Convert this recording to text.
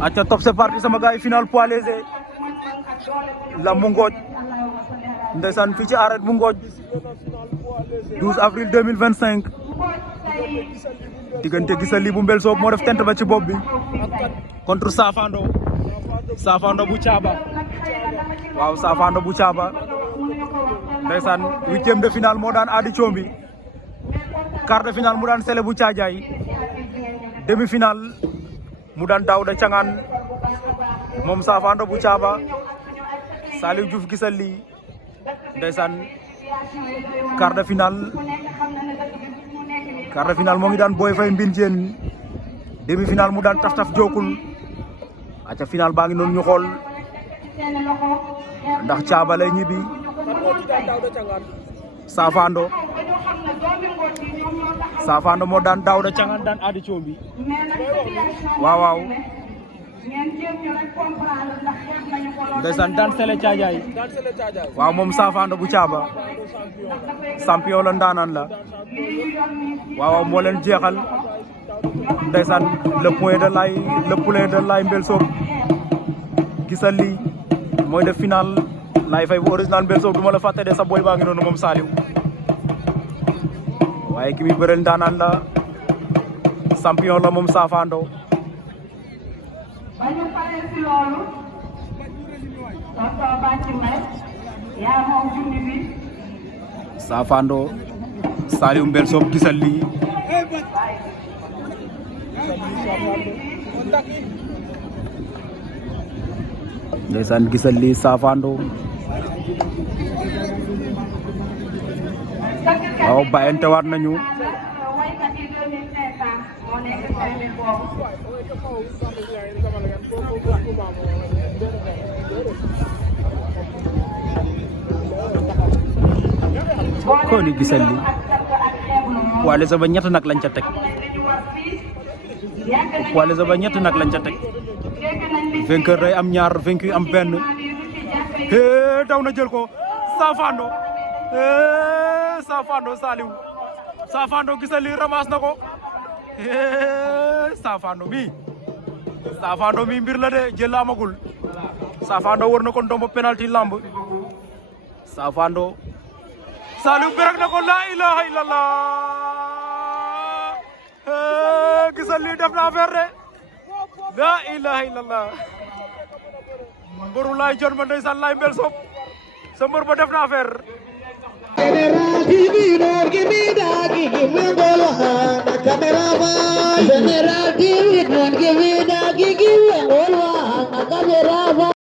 acca top c'est parti sama gars yi final poids léger lambu Ngothie ndeysaan fii ci arène bu Ngothie 12 avril 2025 diggante Gisali bu Mbel Soob moo def tent ba ci bopp bi contre Safando bu Thiaba waaw Safando bu Thiaba ndeysaan 8e de finale moo daan Adi Thiombi quart de finale mu daan Sele bu Thiadiaye demi finale mu daan Daouda Thiangane moom Safando bu Thiaba Saliou Diouf Gisali ndeysaan quart de finale moo ngi daan Boy Faye Mbine Diène demi finale mu daan Taf Jokul aca final baa ngi noonu ñu xool ndax Thiaba lay ñibbi Safando moo daan Daouda Thiangane daan Adi Thiombi waaw ndeysaan daan Sele Thiadiaye waaw moom Safando bu Thiaba champion la ndaanaan la waaw moo leen jeexal ndeysaan le poulain de Laye Mbel Soob Gisali mooy def final Laye Faye bu original Mbel Soob du ma la fàtte de sa boy baa ngi noonu moom Saliou waaye ki muy bëreel ndaanaan la champion la moom Safando Saliou Mbel Soob Gisali ndeysaan Gisali Safando waaw bàyyante waat nañu ko ni Gisali wala sa ba ñett nag lañ ca teg vainqueur day am ñaar vaincu am benn daw na jël ko Safando Safando Gisali ramasse na ko Safando mi mbir la de jël amagul Safando war na ko ndombo penalty lamb Safando Saliou berek na ko la ilaha illallah Gisali def na affaire de la ilaha illallah mbëru Laye Dione ma ndeysaan Laye Mbel Soob sa mbër ba def na affaire General TV don't give me that, give me bolo hand, camera